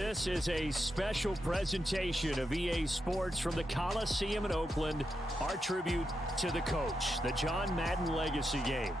This is a special presentation of EA Sports from the Coliseum in Oakland, our tribute to the coach, the John Madden Legacy game.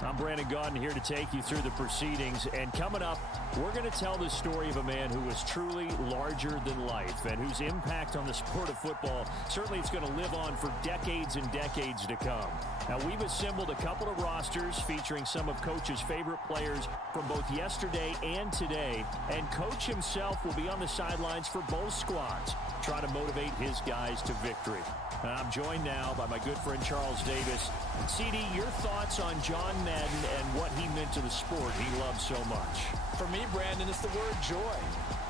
I'm Brandon Gaudin here to take you through the proceedings, and coming up, we're going to tell the story of a man who was truly larger than life and whose impact on the sport of football certainly it's going to live on for decades and decades to come. Now, we've assembled a couple of rosters featuring some of Coach's favorite players from both yesterday and today, and Coach himself will be on the sidelines for both squads, trying to motivate his guys to victory. And I'm joined now by my good friend Charles Davis. CD, your thoughts on John Madden and what he meant to the sport he loved so much? For me, Brandon, it's the word joy.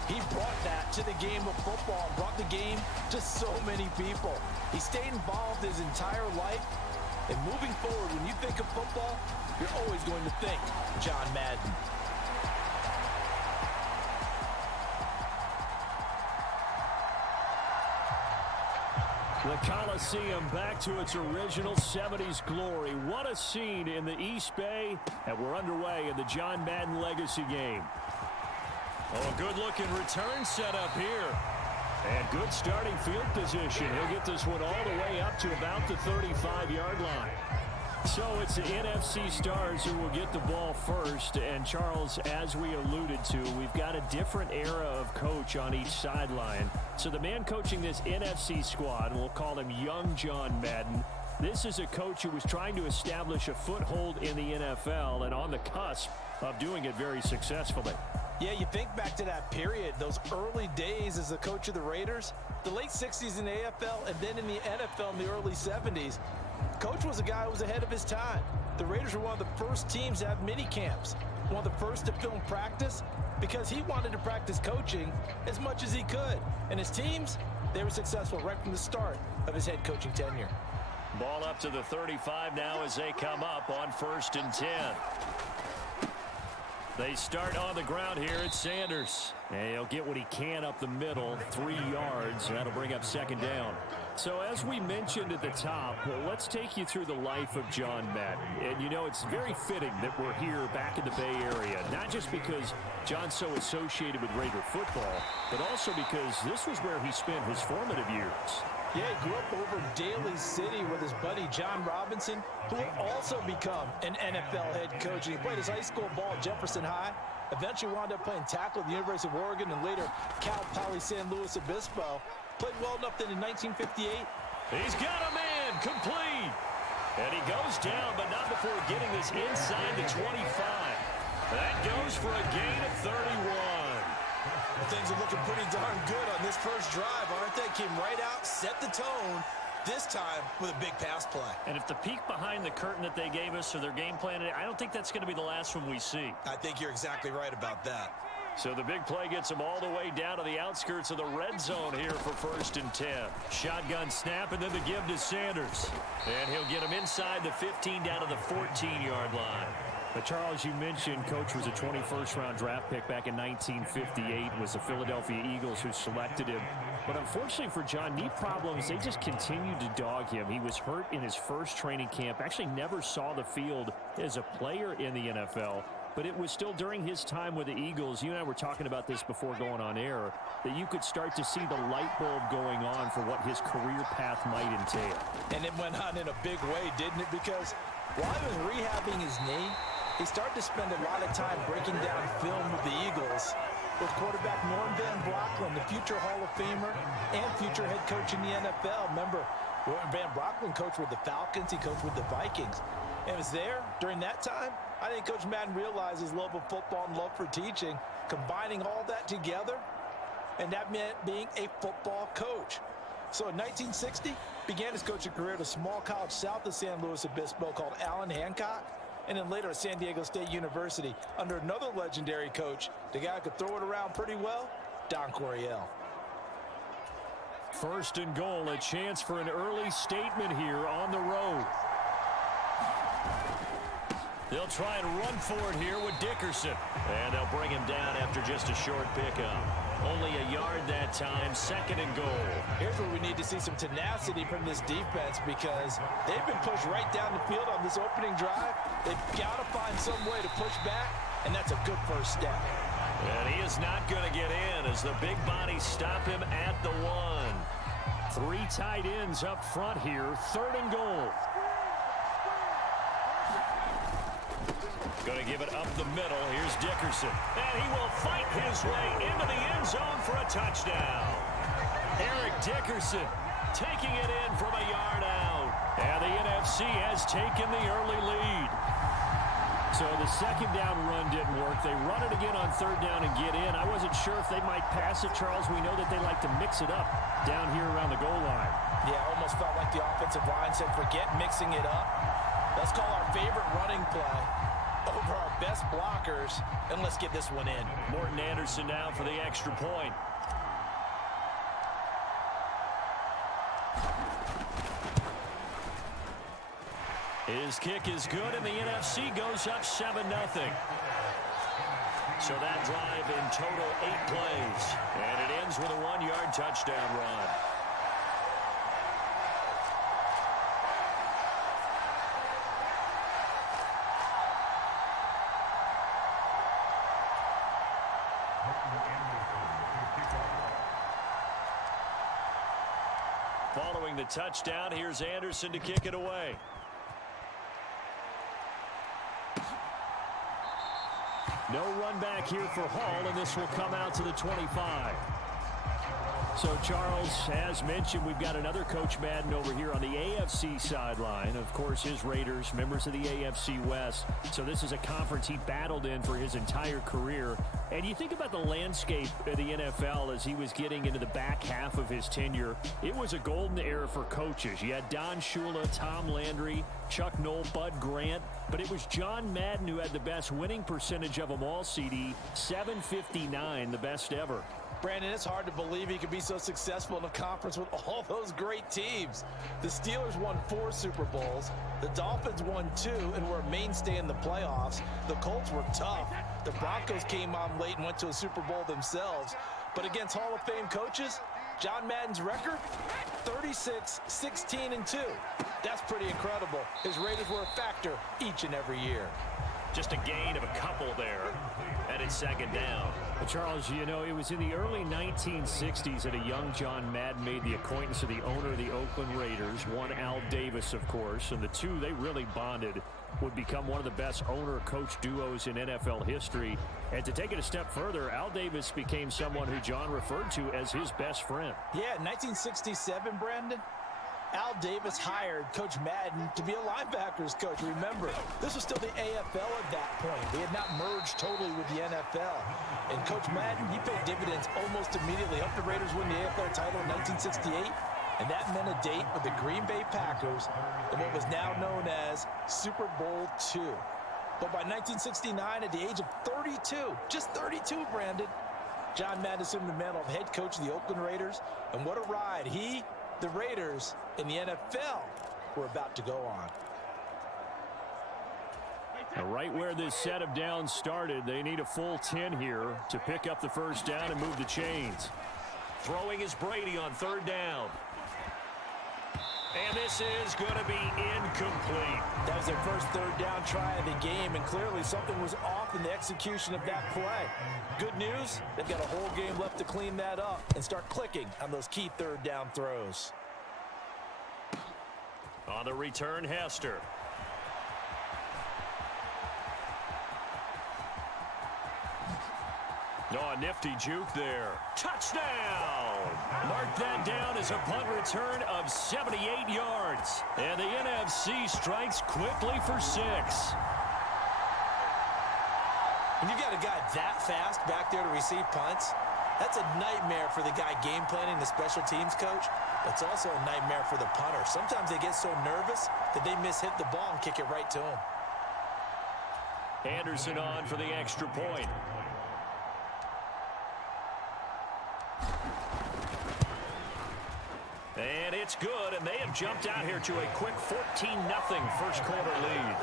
He brought that to the game of football, brought the game to so many people. He stayed involved his entire life. And moving forward, when you think of football, you're always going to think John Madden. The Coliseum back to its original 70s glory. What a scene in the East Bay, and we're underway in the John Madden Legacy game. Oh, a good-looking return setup here. And good starting field position. He'll get this one all the way up to about the 35-yard line. So it's the NFC stars who will get the ball first. And, Charles, as we alluded to, we've got a different era of coach on each sideline. So the man coaching this NFC squad, and we'll call him Young John Madden, this is a coach who was trying to establish a foothold in the NFL and on the cusp of doing it very successfully. Yeah, you think back to that period, those early days as the coach of the Raiders, the late 60s in the AFL, and then in the NFL in the early 70s. Coach was a guy who was ahead of his time. The Raiders were one of the first teams to have mini camps, one of the first to film practice, because he wanted to practice coaching as much as he could. And his teams, they were successful right from the start of his head coaching tenure. Ball up to the 35 now as they come up on 1st and 10. They start on the ground here at Sanders. And he'll get what he can up the middle, 3 yards. That'll bring up 2nd down. So as we mentioned at the top, let's take you through the life of John Madden. And, you know, it's very fitting that we're here back in the Bay Area, not just because John's so associated with Raider football, but also because this was where he spent his formative years. Yeah, he grew up over Daly City with his buddy John Robinson, who will also become an NFL head coach. And he played his high school ball at Jefferson High, eventually wound up playing tackle at the University of Oregon, and later Cal Poly San Luis Obispo. Played well enough that in 1958. He's got a man, complete. And he goes down, but not before getting this inside the 25. That goes for a gain of 31. Things are looking pretty darn good on this first drive, aren't they? Came right out, set the tone, this time with a big pass play. And if the peek behind the curtain that they gave us or their game plan, I don't think that's going to be the last one we see. I think you're exactly right about that. So the big play gets him all the way down to the outskirts of the red zone here for 1st and 10. Shotgun snap, and then the give to Sanders. And he'll get him inside the 15 down to the 14-yard line. But Charles, you mentioned Coach was a 21st-round draft pick back in 1958. It was the Philadelphia Eagles who selected him. But unfortunately for John, knee problems, they just continued to dog him. He was hurt in his first training camp, actually never saw the field as a player in the NFL. But it was still during his time with the Eagles, you and I were talking about this before going on air, that you could start to see the light bulb going on for what his career path might entail. And it went on in a big way, didn't it? Because while he was rehabbing his knee, he started to spend a lot of time breaking down film with the Eagles, with quarterback Norm Van Brocklin, the future Hall of Famer and future head coach in the NFL. Remember, Van Brocklin coached with the Falcons, he coached with the Vikings. And it was there during that time, I think Coach Madden realized his love of football and love for teaching, combining all that together, and that meant being a football coach. So in 1960, began his coaching career at a small college south of San Luis Obispo called Allen Hancock, and then later at San Diego State University under another legendary coach, the guy who could throw it around pretty well, Don Coryell. 1st and goal, a chance for an early statement here on the road. They'll try and run for it here with Dickerson. And they'll bring him down after just a short pickup. Only a yard that time, 2nd and goal. Here's where we need to see some tenacity from this defense, because they've been pushed right down the field on this opening drive. They've got to find some way to push back, and that's a good first step. And he is not going to get in as the big bodies stop him at the 1. 3 tight ends up front here. 3rd and goal. Going to give it up the middle. Here's Dickerson. And he will fight his way into the end zone for a touchdown. Eric Dickerson taking it in from a yard out. And the NFC has taken the early lead. So the 2nd down run didn't work. They run it again on 3rd down and get in. I wasn't sure if they might pass it, Charles. We know that they like to mix it up down here around the goal line. Yeah, almost felt like the offensive line said, forget mixing it up. Let's call our favorite running play over our best blockers, and let's get this one in. Morton Anderson now for the extra point. His kick is good, and the NFC goes up 7-0. So that drive in total 8 plays, and it ends with a 1-yard touchdown run. Following the touchdown, here's Anderson to kick it away. No run back here for Hall, and this will come out to the 25. So, Charles, as mentioned, we've got another Coach Madden over here on the AFC sideline. Of course, his Raiders, members of the AFC West. So this is a conference he battled in for his entire career. And you think about the landscape of the NFL as he was getting into the back half of his tenure. It was a golden era for coaches. You had Don Shula, Tom Landry, Chuck Noll, Bud Grant. But it was John Madden who had the best winning percentage of them all, CD. 759, the best ever. Brandon, it's hard to believe he could be so successful in a conference with all those great teams. The Steelers won 4 Super Bowls. The Dolphins won 2 and were a mainstay in the playoffs. The Colts were tough. The Broncos came on late and went to a Super Bowl themselves. But against Hall of Fame coaches, John Madden's record, 36-16-2. That's pretty incredible. His Raiders were a factor each and every year. Just a gain of a couple there, and it's 2nd down. Charles, you know, it was in the early 1960s that a young John Madden made the acquaintance of the owner of the Oakland Raiders, one Al Davis, of course, and the two, they really bonded, would become one of the best owner-coach duos in NFL history. And to take it a step further, Al Davis became someone who John referred to as his best friend. Yeah, 1967, Brandon. Al Davis hired Coach Madden to be a linebackers coach. Remember, this was still the AFL at that point. They had not merged totally with the NFL. And Coach Madden, he paid dividends almost immediately. Helped the Raiders win the AFL title in 1968. And that meant a date with the Green Bay Packers in what was now known as Super Bowl II. But by 1969, at the age of 32, just 32, Brandon, John Madden assumed the mantle of head coach of the Oakland Raiders. And what a ride he, the Raiders, in the NFL were about to go on. Now, right where this set of downs started, they need a full 10 here to pick up the first down and move the chains. Throwing is Brady on 3rd down. And this is going to be incomplete. That was their first 3rd down try of the game, and clearly something was off in the execution of that play. Good news, they've got a whole game left to clean that up and start clicking on those key 3rd down throws. On the return, Hester. Oh, a nifty juke there. Touchdown! Mark that down as a punt return of 78 yards. And the NFC strikes quickly for 6. When you got a guy that fast back there to receive punts, that's a nightmare for the guy game planning, the special teams coach. It's also a nightmare for the punter. Sometimes they get so nervous that they mishit the ball and kick it right to him. Anderson on for the extra point. And it's good, and they have jumped out here to a quick 14-0 first quarter lead.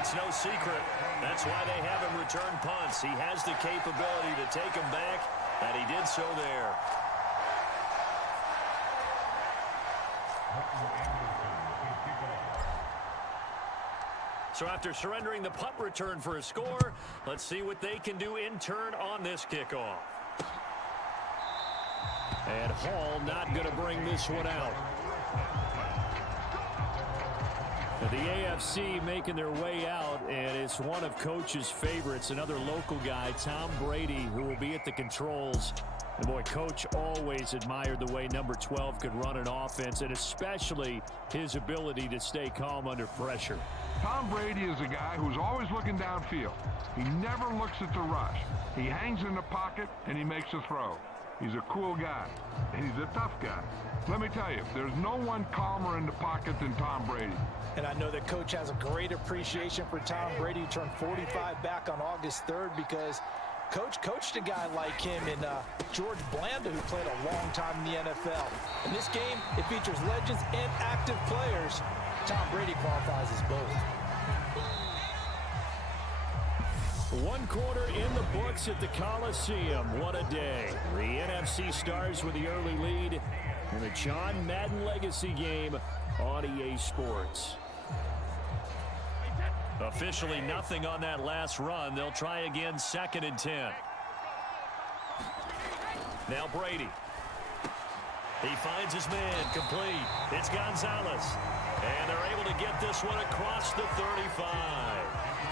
It's no secret. That's why they have him return punts. He has the capability to take them back, and he did so there. So after surrendering the punt return for a score, let's see what they can do in turn on this kickoff. And Hall not going to bring this one out. The AFC making their way out, and it's one of Coach's favorites, another local guy, Tom Brady, who will be at the controls. And boy, Coach always admired the way number 12 could run an offense, and especially his ability to stay calm under pressure. Tom Brady is a guy who's always looking downfield. He never looks at the rush. He hangs in the pocket, and he makes a throw. He's a cool guy, and he's a tough guy. Let me tell you, there's no one calmer in the pocket than Tom Brady. And I know that Coach has a great appreciation for Tom Brady, who turned 45 back on August 3rd, because Coach coached a guy like him in George Blanda, who played a long time in the NFL. In this game, it features legends and active players. Tom Brady qualifies as both. 1 quarter in the books at the Coliseum. What a day. The NFC Stars with the early lead in the John Madden Legacy game on EA Sports. Officially nothing on that last run. They'll try again, 2nd and 10. Now Brady. He finds his man, complete. It's Gonzalez. And they're able to get this one across the 35.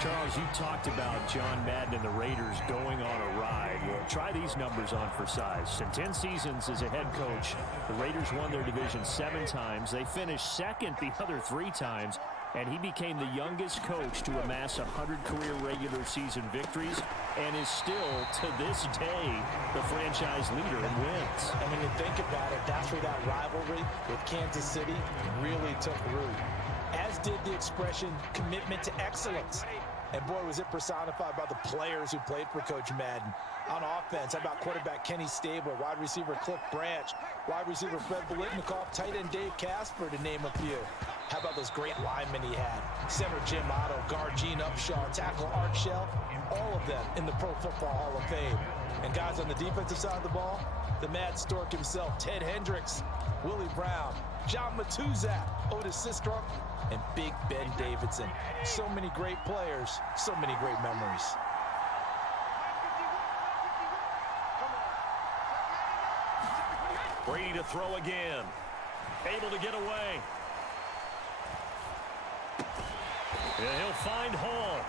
Charles, you talked about John Madden and the Raiders going on a ride. Well, try these numbers on for size. In 10 seasons as a head coach, the Raiders won their division 7 times. They finished 2nd the other 3 times. And he became the youngest coach to amass 100 career regular season victories and is still, to this day, the franchise leader in wins. And when you think about it, that's where that rivalry with Kansas City really took root. As did the expression, commitment to excellence. And boy, was it personified by the players who played for Coach Madden. On offense, how about quarterback Kenny Stabler, wide receiver Cliff Branch, wide receiver Fred Biletnikoff, tight end Dave Casper, to name a few. How about those great linemen he had? Center Jim Otto, guard Gene Upshaw, tackle Art Shell, all of them in the Pro Football Hall of Fame. And guys on the defensive side of the ball, the Mad Stork himself, Ted Hendricks, Willie Brown, John Matuzak, Otis Sistrunk, and Big Ben Davidson. So many great players, so many great memories. Brady to throw again. Able to get away. And he'll find Hall.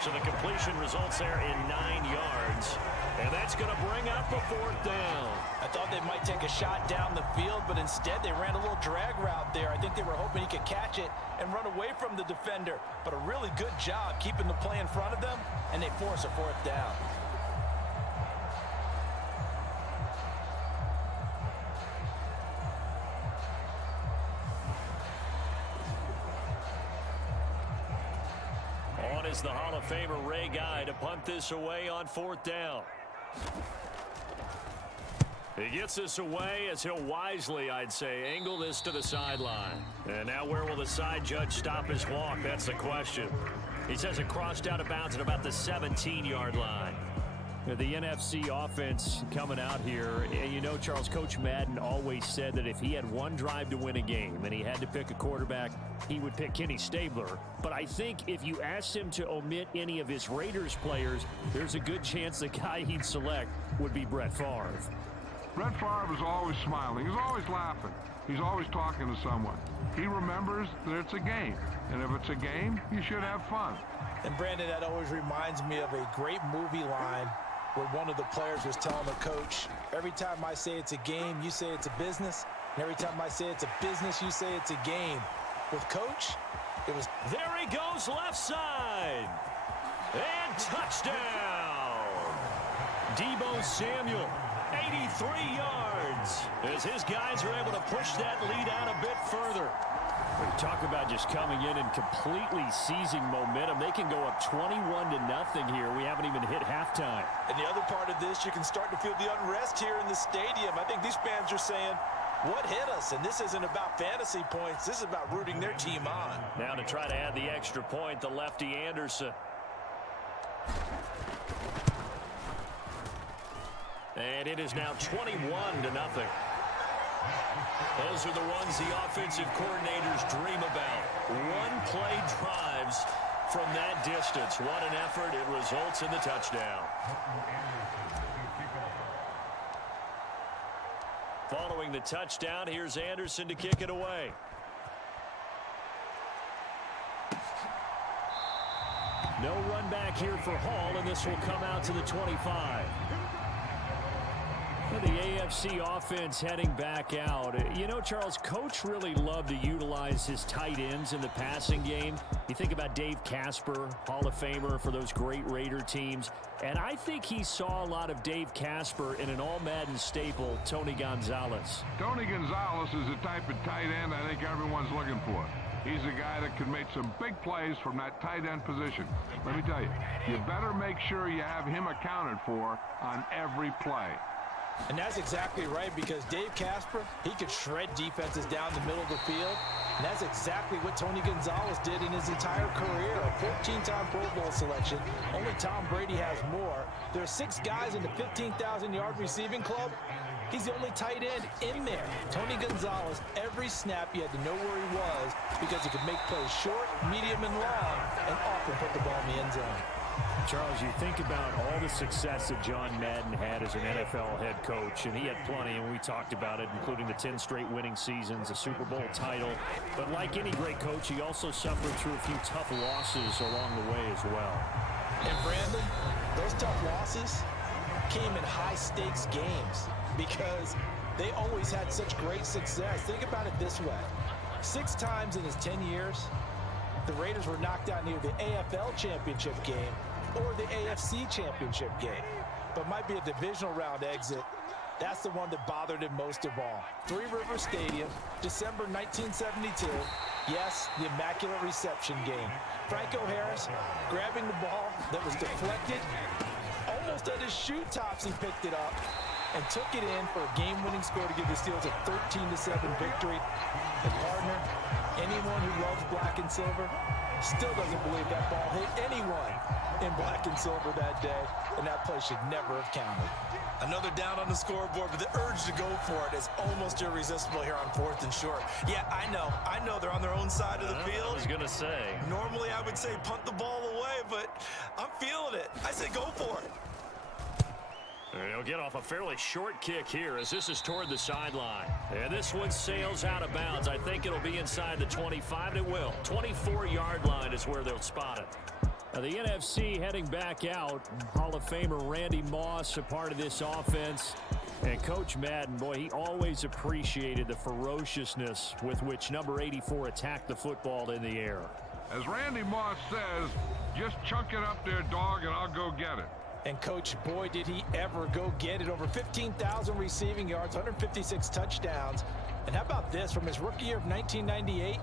So the completion results there in 9 yards. And that's going to bring up a 4th down. I thought they might take a shot down the field, but instead they ran a little drag route there. I think they were hoping he could catch it and run away from the defender. But a really good job keeping the play in front of them, and they force a 4th down. On is the Hall of Famer Ray Guy to punt this away on 4th down. He gets this away as he'll wisely, I'd say, angle this to the sideline. And now where will the side judge stop his walk? That's the question. He says it crossed out of bounds at about the 17-yard line. The NFC offense coming out here. And you know, Charles, Coach Madden always said that if he had one drive to win a game and he had to pick a quarterback, he would pick Kenny Stabler. But I think if you asked him to omit any of his Raiders players, there's a good chance the guy he'd select would be Brett Favre. Brett Favre is always smiling. He's always laughing. He's always talking to someone. He remembers that it's a game. And if it's a game, you should have fun. And Brandon, that always reminds me of a great movie line where one of the players was telling the coach, every time I say it's a game, you say it's a business. And every time I say it's a business, you say it's a game. With Coach, it was... There he goes, left side. And touchdown. Deebo Samuel, 83 yards. As his guys are able to push that lead out a bit further. We talk about just coming in and completely seizing momentum. They can go up 21-0 here. We haven't even hit halftime. And the other part of this, you can start to feel the unrest here in the stadium. I think these fans are saying, what hit us? And this isn't about fantasy points. This is about rooting their team on. Now to try to add the extra point, the lefty Anderson. And it is now 21-0. Those are the ones the offensive coordinators dream about. One-play drives from that distance. What an effort. It results in the touchdown. Following the touchdown, here's Anderson to kick it away. No run back here for Hall, and this will come out to the 25. The AFC offense heading back out. You know, Charles, Coach really loved to utilize his tight ends in the passing game. You think about Dave Casper, Hall of Famer for those great Raider teams. And I think he saw a lot of Dave Casper in an all-Madden staple, Tony Gonzalez. Tony Gonzalez is the type of tight end I think everyone's looking for. He's a guy that can make some big plays from that tight end position. Let me tell you, you better make sure you have him accounted for on every play. And that's exactly right, because Dave Casper, he could shred defenses down the middle of the field. And that's exactly what Tony Gonzalez did in his entire career. A 14-time Pro Bowl selection. Only Tom Brady has more. There are 6 guys in the 15,000-yard receiving club. He's the only tight end in there. Tony Gonzalez, every snap you had to know where he was, because he could make plays short, medium, and long, and often put the ball in the end zone. Charles, you think about all the success that John Madden had as an NFL head coach, and he had plenty, and we talked about it, including the 10 straight winning seasons, a Super Bowl title. But like any great coach, he also suffered through a few tough losses along the way as well. And Brandon, those tough losses came in high-stakes games because they always had such great success. Think about it this way. 6 times in his 10 years, the Raiders were knocked out in either the AFL championship game or the AFC championship game. But might be a divisional round exit. That's the one that bothered him most of all. Three River Stadium, December 1972. Yes, the Immaculate Reception game. Franco Harris grabbing the ball that was deflected. Almost at his shoe tops, he picked it up and took it in for a game-winning score to give the Steelers a 13-7 victory. And partner, anyone who loves black and silver still doesn't believe that ball hit anyone in black and silver that day, and that play should never have counted. Another down on the scoreboard, but the urge to go for it is almost irresistible here on 4th and short. Yeah, I know they're on their own side of the field. I was going to say. Normally I would say punt the ball away, but I'm feeling it. I say go for it. He'll get off a fairly short kick here as this is toward the sideline. And this one sails out of bounds. I think it'll be inside the 25, and it will. 24-yard line is where they'll spot it. Now the NFC heading back out. Hall of Famer Randy Moss, a part of this offense. And Coach Madden, boy, he always appreciated the ferociousness with which number 84 attacked the football in the air. As Randy Moss says, just chunk it up there, dog, and I'll go get it. And, Coach, boy, did he ever go get it. Over 15,000 receiving yards, 156 touchdowns. And how about this? From his rookie year of 1998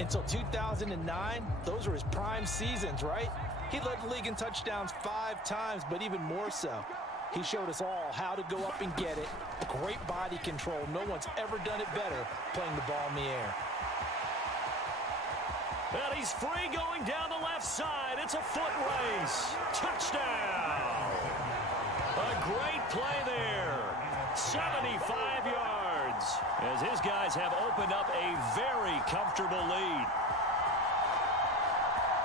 until 2009, those were his prime seasons, right? He led the league in touchdowns 5 times, but even more so, he showed us all how to go up and get it. Great body control. No one's ever done it better playing the ball in the air. And he's free going down the left side. It's a foot race. Touchdown. A great play there. 75 yards. As his guys have opened up a very comfortable lead.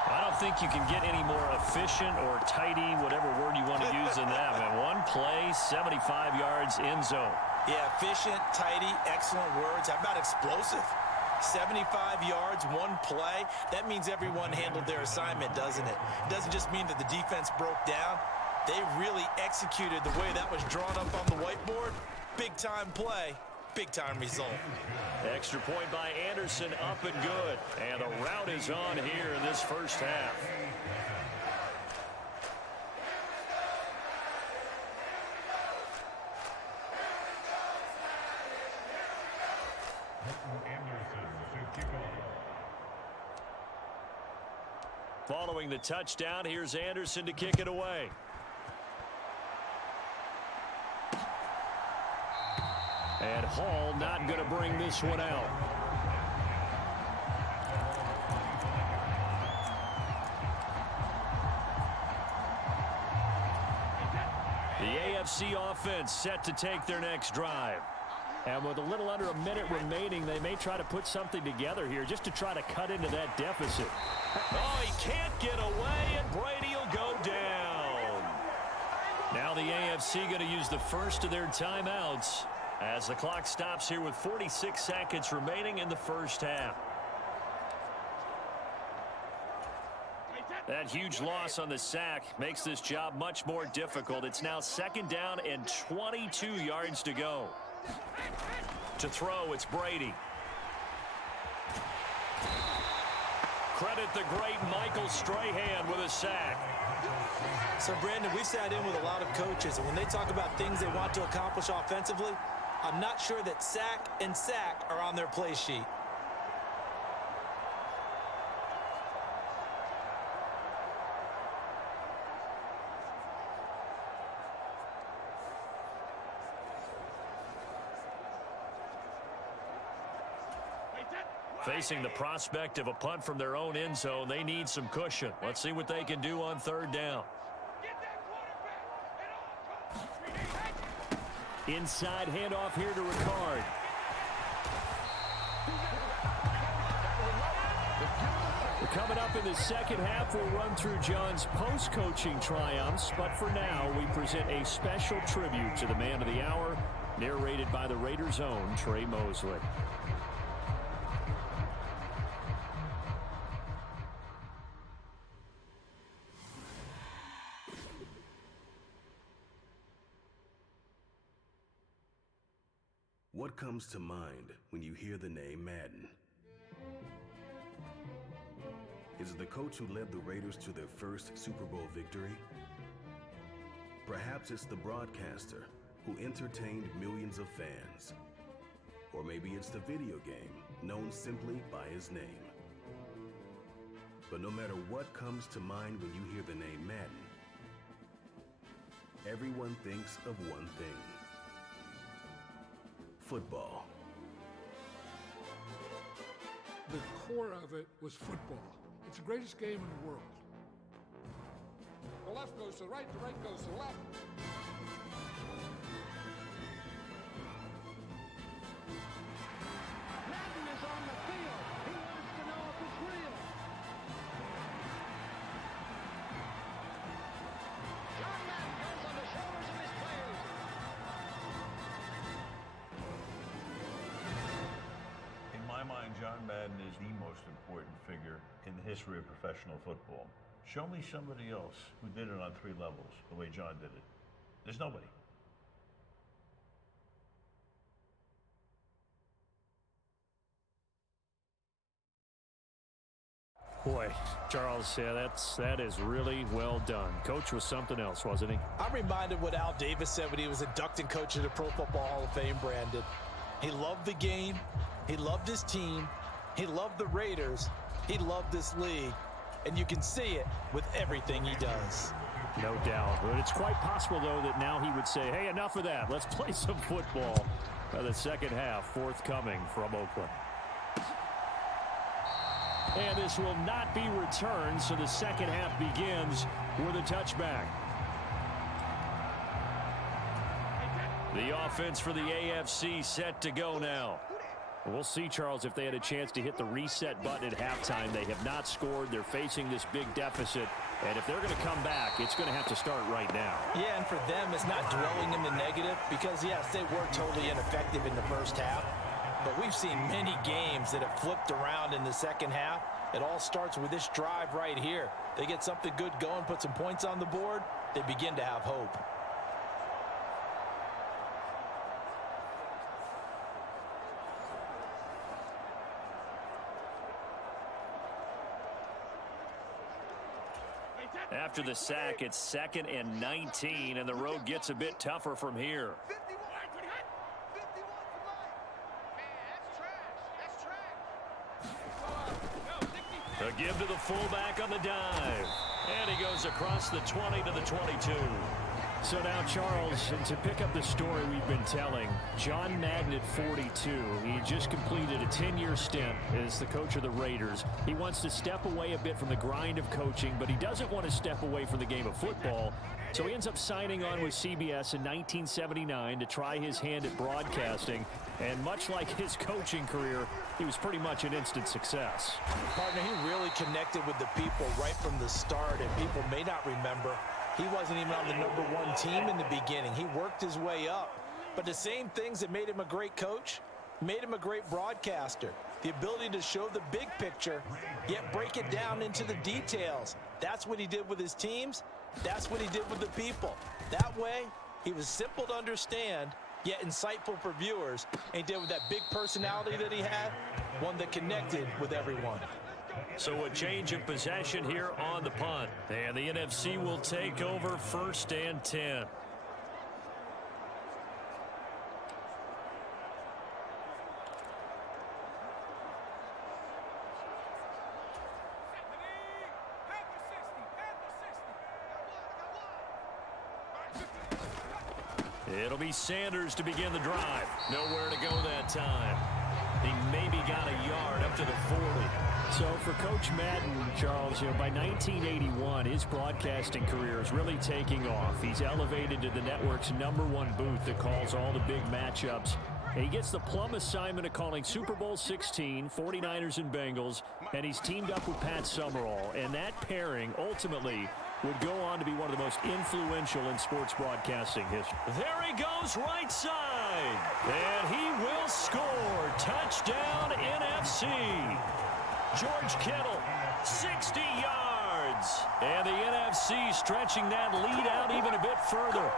I don't think you can get any more efficient or tidy, whatever word you want to use in that. And one play, 75 yards in zone. Yeah, efficient, tidy, excellent words. How about explosive? 75 yards, one play. That means everyone handled their assignment, doesn't it? It doesn't just mean that the defense broke down. They really executed the way that was drawn up on the whiteboard. Big-time play, big-time result. Extra point by Anderson, up and good. And the route is on here in this first half. Following the touchdown, here's Anderson to kick it away. And Hall not going to bring this one out. The AFC offense set to take their next drive. And with a little under a minute remaining, they may try to put something together here just to try to cut into that deficit. Oh, he can't get away, and Brady will go down. Now the AFC going to use the first of their timeouts as the clock stops here with 46 seconds remaining in the first half. That huge loss on the sack makes this job much more difficult. It's now 2nd down and 22 yards to go. To throw, it's Brady. Credit the great Michael Strahan with a sack. So, Brandon, we've sat in with a lot of coaches, and when they talk about things they want to accomplish offensively, I'm not sure that sack and sack are on their play sheet. Facing the prospect of a punt from their own end zone, they need some cushion. Let's see what they can do on 3rd down. Inside handoff here to Ricard. We're coming up in the second half. We'll run through John's post-coaching triumphs, but for now, we present a special tribute to the man of the hour, narrated by the Raiders' own Trey Mosley. What comes to mind when you hear the name Madden? Is it the coach who led the Raiders to their first Super Bowl victory? Perhaps it's the broadcaster who entertained millions of fans. Or maybe it's the video game known simply by his name. But no matter what comes to mind when you hear the name Madden, everyone thinks of one thing: football. The core of it was football. It's the greatest game in the world. The left goes to the right goes to the left. Madden is on the field. He wants to know if it's real. John Madden goes on the shoulders of his players. In my mind, John Madden is the most important figure in the history of professional football. Show me somebody else who did it on 3 levels the way John did it. There's nobody. Boy, Charles, yeah, that is really well done. Coach was something else, wasn't he? I'm reminded what Al Davis said when he was inducted coach of the Pro Football Hall of Fame, Brandon. He loved the game. He loved his team. He loved the Raiders. He loved this league. And you can see it with everything he does. No doubt. But it's quite possible, though, that now he would say, hey, enough of that. Let's play some football. The second half forthcoming from Oakland. And this will not be returned, so the second half begins with a touchback. The offense for the AFC set to go now. We'll see, Charles, if they had a chance to hit the reset button at halftime. They have not scored. They're facing this big deficit. And if they're going to come back, it's going to have to start right now. Yeah, and for them, it's not dwelling in the negative because, yes, they were totally ineffective in the first half. But we've seen many games that have flipped around in the second half. It all starts with this drive right here. They get something good going, put some points on the board, they begin to have hope. After the sack, it's 2nd and 19, and the road gets a bit tougher from here. A give to the fullback on the dive. And he goes across the 20 to the 22. So now, Charles, to pick up the story we've been telling, John Madden at 42, he just completed a 10-year stint as the coach of the Raiders. He wants to step away a bit from the grind of coaching, but he doesn't want to step away from the game of football. So he ends up signing on with CBS in 1979 to try his hand at broadcasting. And much like his coaching career, he was pretty much an instant success. Partner, he really connected with the people right from the start, and people may not remember, he wasn't even on the #1 team in the beginning. He worked his way up. But the same things that made him a great coach made him a great broadcaster. The ability to show the big picture, yet break it down into the details. That's what he did with his teams. That's what he did with the people. That way, he was simple to understand, yet insightful for viewers. And he did with that big personality that he had, one that connected with everyone. So a change of possession here on the punt. And the NFC will take over 1st and 10. It'll be Sanders to begin the drive. Nowhere to go that time. He maybe got a yard up to the 40. So for Coach Madden, Charles, by 1981, his broadcasting career is really taking off. He's elevated to the network's #1 booth that calls all the big matchups. And he gets the plum assignment of calling Super Bowl 16, 49ers and Bengals, and he's teamed up with Pat Summerall. And that pairing ultimately would go on to be one of the most influential in sports broadcasting history. There he goes right side. And he will score. Touchdown NFC. George Kittle, 60 yards. And the NFC stretching that lead out even a bit further.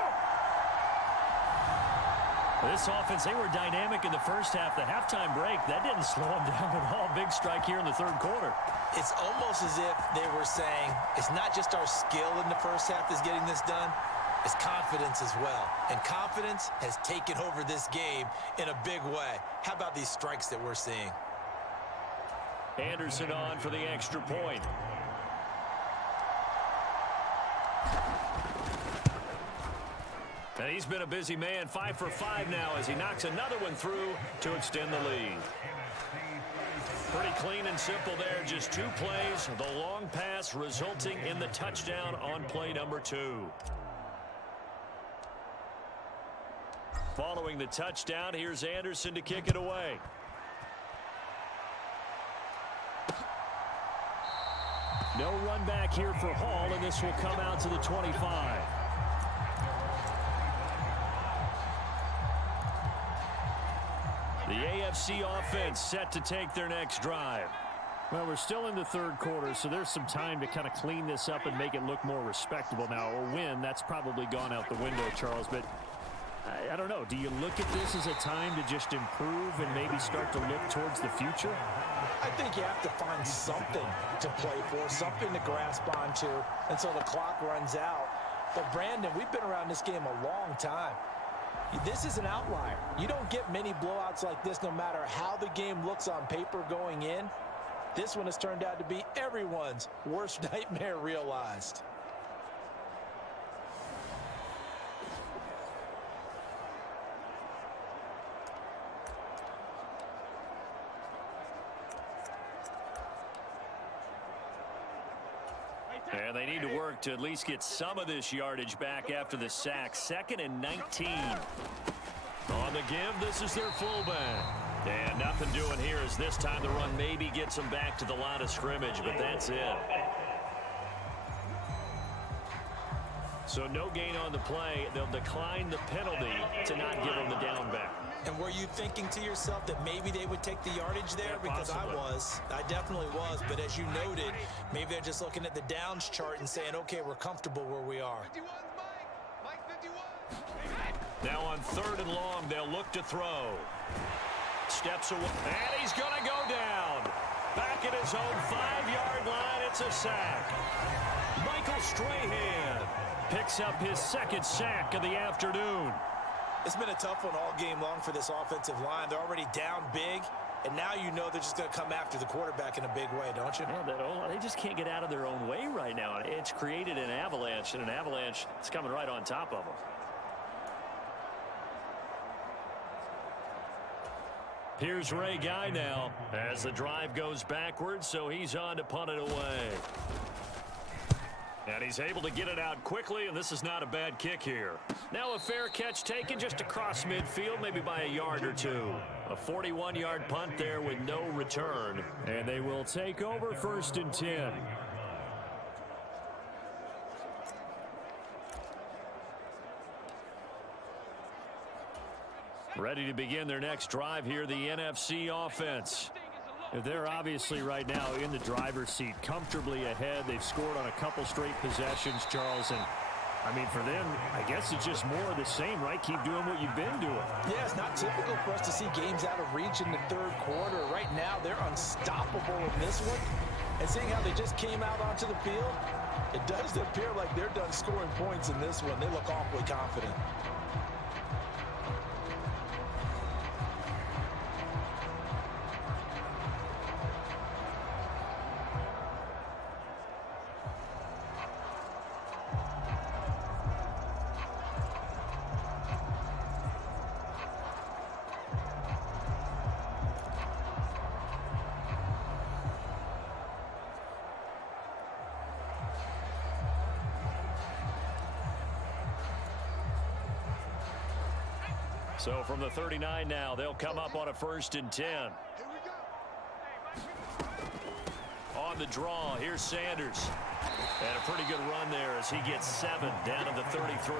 This offense, they were dynamic in the first half. The halftime break, that didn't slow them down at all. Big strike here in the third quarter. It's almost as if they were saying, it's not just our skill in the first half that's getting this done, it's confidence as well. And confidence has taken over this game in a big way. How about these strikes that we're seeing? Anderson on for the extra point. And he's been a busy man, 5 for 5 now as he knocks another one through to extend the lead. Pretty clean and simple there, just 2 plays. The long pass resulting in the touchdown on play number 2. Following the touchdown, here's Anderson to kick it away. No run back here for Hall, and this will come out to the 25. The AFC offense set to take their next drive. Well, we're still in the third quarter, so there's some time to kind of clean this up and make it look more respectable now. A win, that's probably gone out the window, Charles, but I don't know. Do you look at this as a time to just improve and maybe start to look towards the future? I think you have to find something to play for, something to grasp onto until the clock runs out. But, Brandon, we've been around this game a long time. This is an outlier. You don't get many blowouts like this no matter how the game looks on paper going in. This one has turned out to be everyone's worst nightmare realized. And they need to work to at least get some of this yardage back after the sack. 2nd and 19. On the give, this is their fullback. And nothing doing here as this time the run maybe gets them back to the line of scrimmage, but that's it. So no gain on the play. They'll decline the penalty to not give them the down back. And were you thinking to yourself that maybe they would take the yardage there? Yeah, because possibly. I definitely was. But as you noted, maybe they're just looking at the downs chart and saying, okay, we're comfortable where we are. Now on 3rd and long, they'll look to throw. Steps away, and he's going to go down. Back at his own 5-yard line, it's a sack. Michael Strahan picks up his 2nd sack of the afternoon. It's been a tough one all game long for this offensive line. They're already down big. And now you know they're just going to come after the quarterback in a big way, don't you? Yeah, they just can't get out of their own way right now. It's created an avalanche, and an avalanche is coming right on top of them. Here's Ray Guy now as the drive goes backwards, so he's on to punt it away. And he's able to get it out quickly, and this is not a bad kick here. Now a fair catch taken just across midfield, maybe by a yard or two. A 41-yard punt there with no return, and they will take over 1st and 10. Ready to begin their next drive here, the NFC offense. They're obviously right now in the driver's seat, comfortably ahead. They've scored on a couple straight possessions, Charles. And, I mean, for them, I guess it's just more of the same, right? Keep doing what you've been doing. Yeah, it's not typical for us to see games out of reach in the 3rd quarter. Right now, they're unstoppable in this one. And seeing how they just came out onto the field, it does appear like they're done scoring points in this one. They look awfully confident. So from the 39 now, they'll come up on a 1st and 10. On the draw, here's Sanders. And a pretty good run there as he gets 7 down to the 33.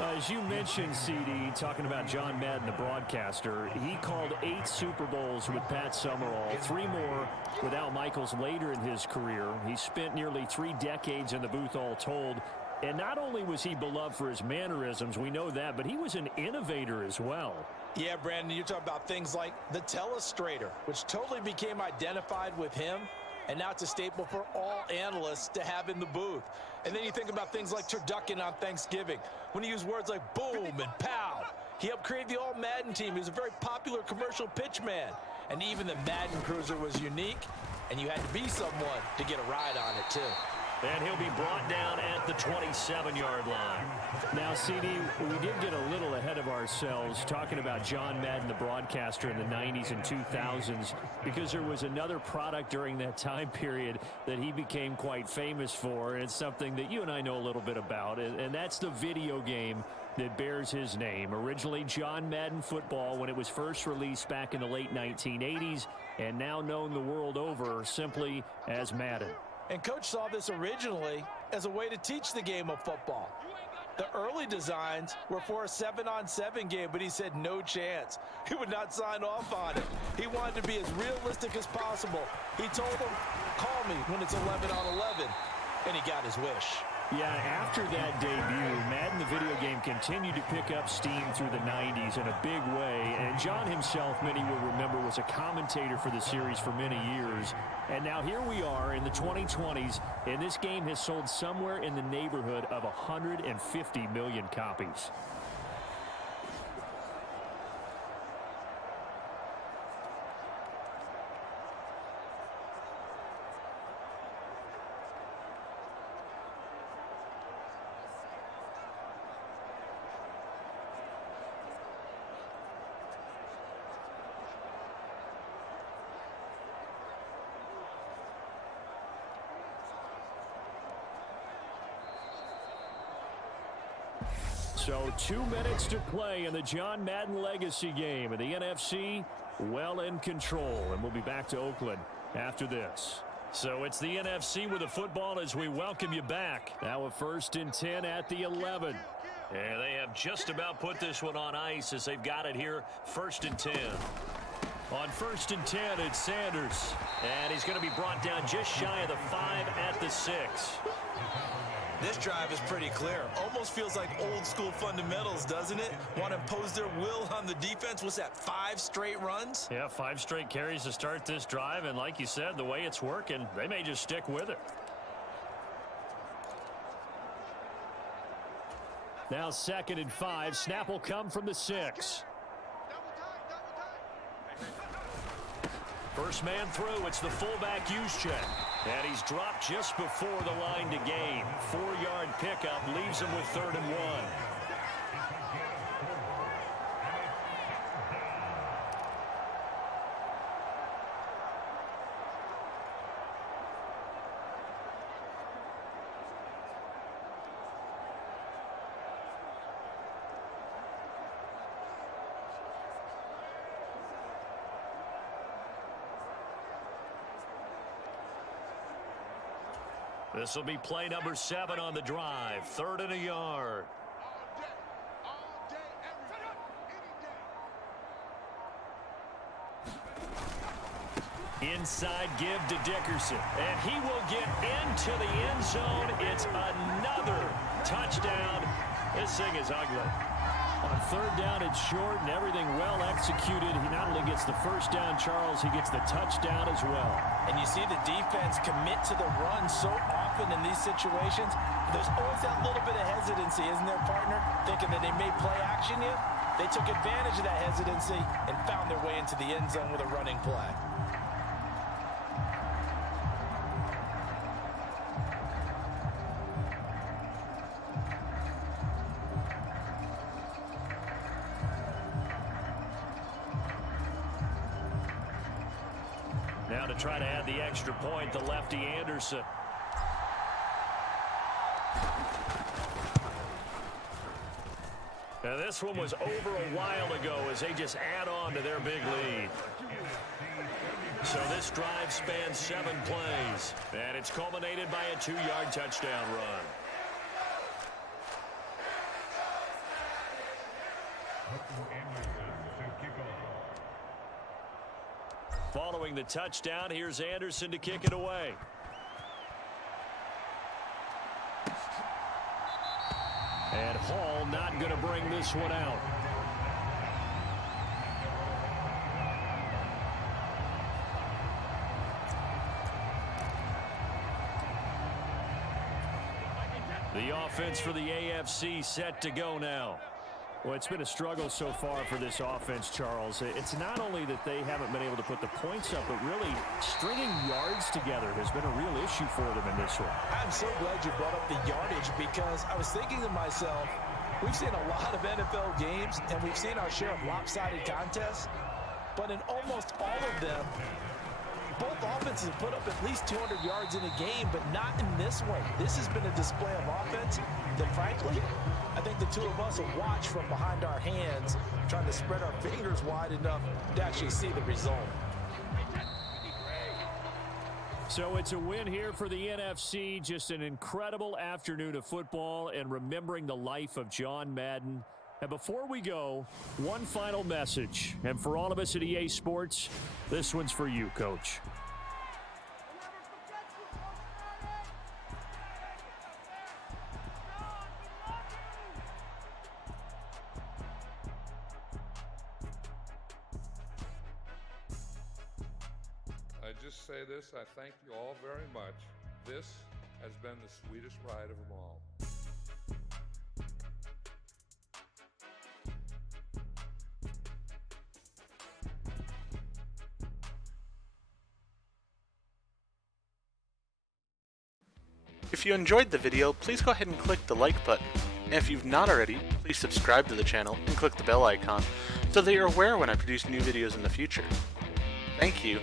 As you mentioned, CD, talking about John Madden, the broadcaster, he called 8 Super Bowls with Pat Summerall, 3 more with Al Michaels later in his career. He spent nearly 3 decades in the booth all told. And not only was he beloved for his mannerisms, we know that, but he was an innovator as well. Yeah, Brandon, you're talking about things like the telestrator, which totally became identified with him, and now it's a staple for all analysts to have in the booth. And then you think about things like turducken on Thanksgiving, when he used words like boom and pow. He helped create the All-Madden team. He was a very popular commercial pitch man. And even the Madden Cruiser was unique, and you had to be someone to get a ride on it, too. And he'll be brought down at the 27-yard line. Now, CD, we did get a little ahead of ourselves talking about John Madden, the broadcaster in the 90s and 2000s, because there was another product during that time period that he became quite famous for, and it's something that you and I know a little bit about, and that's the video game that bears his name. Originally John Madden Football when it was first released back in the late 1980s, and now known the world over simply as Madden. And Coach saw this originally as a way to teach the game of football. The early designs were for a 7-on-7 game, but he said no chance. He would not sign off on it. He wanted to be as realistic as possible. He told them, call me when it's 11-on-11, and he got his wish. Yeah, after that debut, Madden the video game continued to pick up steam through the 90s in a big way. And John himself, many will remember, was a commentator for the series for many years. And now here we are in the 2020s, and this game has sold somewhere in the neighborhood of 150 million copies. So 2 minutes to play in the John Madden Legacy game, and the NFC well in control. And we'll be back to Oakland after this. So it's the NFC with the football as we welcome you back. Now a 1st and 10 at the 11. And they have just about put this one on ice as they've got it here, 1st and 10. On 1st and 10, it's Sanders. And he's going to be brought down just shy of the 5 at the 6. This drive is pretty clear. Almost feels like old school fundamentals, doesn't it? Want to impose their will on the defense. What's that, 5 straight runs? Yeah, 5 straight carries to start this drive. And like you said, the way it's working, they may just stick with it. Now 2nd and 5. Snap will come from the 6. First man through, it's the fullback Juszczyk. And he's dropped just before the line to gain. 4-yard pickup leaves him with 3rd and 1. This will be play number 7 on the drive. 3rd and a yard. Inside give to Dickerson. And he will get into the end zone. It's another touchdown. This thing is ugly. On 3rd down, it's short and everything well executed. He not only gets the first down, Charles, he gets the touchdown as well. And you see the defense commit to the run so often in these situations. There's always that little bit of hesitancy, isn't there, partner? Thinking that they may play action you. They took advantage of that hesitancy and found their way into the end zone with a running play. Now to try to add the extra point, the lefty Anderson. Now this one was over a while ago as they just add on to their big lead. So this drive spans 7 plays, and it's culminated by a 2-yard touchdown run. Following the touchdown, here's Anderson to kick it away. And Hall not going to bring this one out. The offense for the AFC set to go now. Well, it's been a struggle so far for this offense, Charles. It's not only that they haven't been able to put the points up, but really stringing yards together has been a real issue for them in this one. I'm so glad you brought up the yardage because I was thinking to myself, we've seen a lot of NFL games and we've seen our share of lopsided contests, but in almost all of them, both offenses have put up at least 200 yards in a game, but not in this one. This has been a display of offense that, frankly, I think the two of us will watch from behind our hands, trying to spread our fingers wide enough to actually see the result. So it's a win here for the NFC. Just an incredible afternoon of football and remembering the life of John Madden. And before we go, one final message. And for all of us at EA Sports, this one's for you, Coach. I just say this, I thank you all very much. This has been the sweetest ride of them all. If you enjoyed the video, please go ahead and click the like button. And if you've not already, please subscribe to the channel and click the bell icon so that you're aware when I produce new videos in the future. Thank you,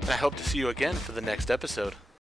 and I hope to see you again for the next episode.